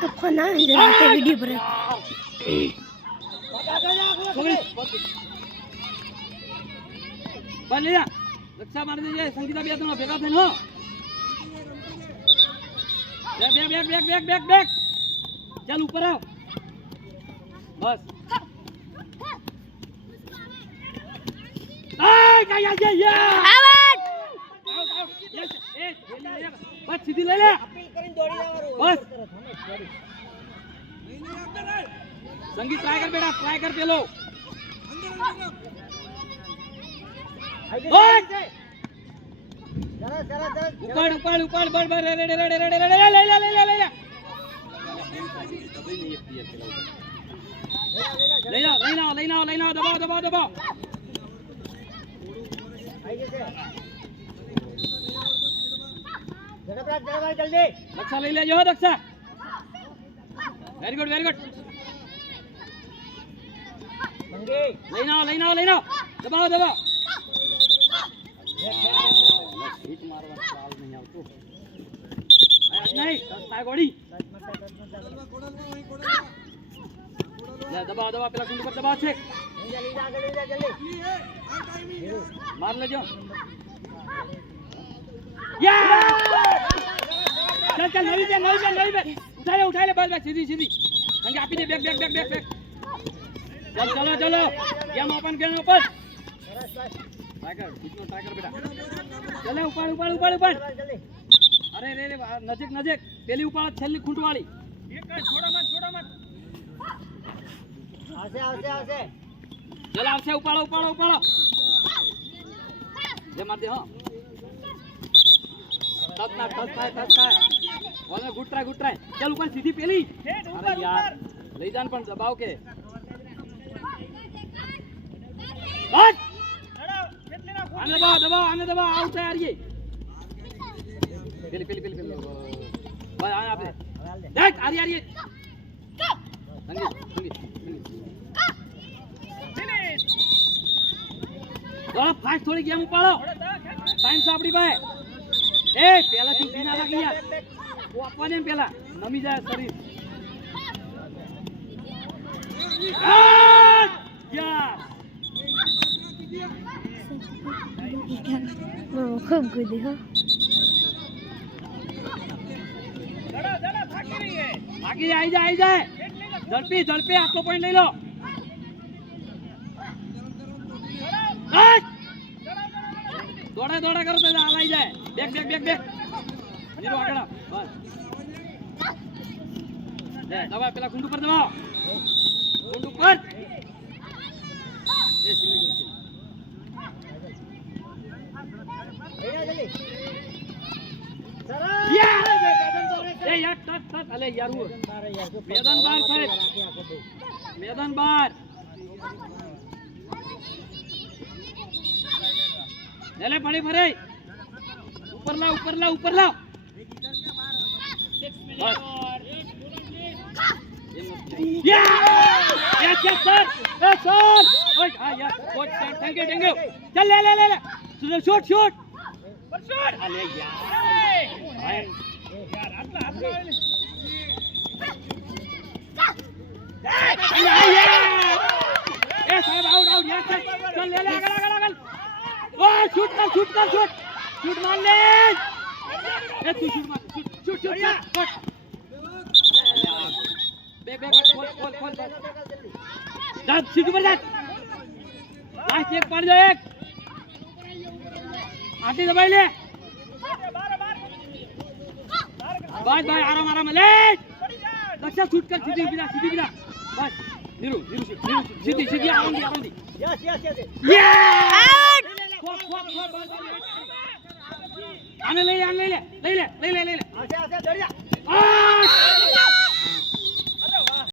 तो फोन आ जरा ते वीडियो पर बन लिया रक्षा मार दीजिए संगीता भी तुम भेगा थे हो back back back back back back चल ऊपर आओ बस ये आउट बस सीधी ले ले बस संगीत ट्राई कर बेटा ट्राई कर पेलो ऊपर ऊपर ऊपर बढ़ बढ़ रेडे रेडे रेडे रेडे ले ले ले ले ले ले ले जाओ दबाओ दबाओ दबाओ जल्दी रक्षा ले ले जो रक्षा वेरी गुड लेना दबाओ दबाओ हिट मारवा चाल नहीं आवतो नहीं ताय गोड़ी ले दबाओ दबाओ पेला कुंड पर दबाओ छे मार ले जो या चल नहीं पे उठा ले बस सीधी संगे आपी दे बैक चलो गेम ओपन टाइगर बेटा चले ऊपर अरे रे नजीक पेली उपाड़ छेली खूंट वाली छोड़ा मत आवसे चल आवसे उपाड़ो जे मार दे हां टच था बोल गुड ट्राई चल ऊपर सीधी पेली अरे यार ले जान पण दबाव के बस आने दबाओ आउट है यार ये पेली भाई आया आपने देख आ रही संगीत थोड़ा फास्ट थोड़ी गेम उपाड़ो टाइम सापड़ी भाई ए पेला થી બીના લાગી યાર ઓ આપવાને પેલા નમી જાય શરીર યાર खूब कूदी हो भागी आई जाए झड़पी आपको पॉइंट ले लो दौड़ा करो तो आलाई जाए बैक नीरो आगड़ा बस ले दबा पेला कुंड पर दबाओ कुंड पर ए सिली ए यार टच अले यार वो मैदान बार ले पानी भरे ऊपर ला यस सर ओए हां यार कोच थैंक यू चल ले शॉट अरे यार ए साहब आउट यार चल ले अगल ओ शूट मार ले ए तू शूट मार शूट बैक खोल जा सीधे पर जा लास्ट एक पड़ जाए एक आटी दबाई ले भाई आराम ले लक्ष्य शूट कर सीधी बिना बस नीरू सीधी आराम दी यस आउट आने ले आवसे चढ़ जा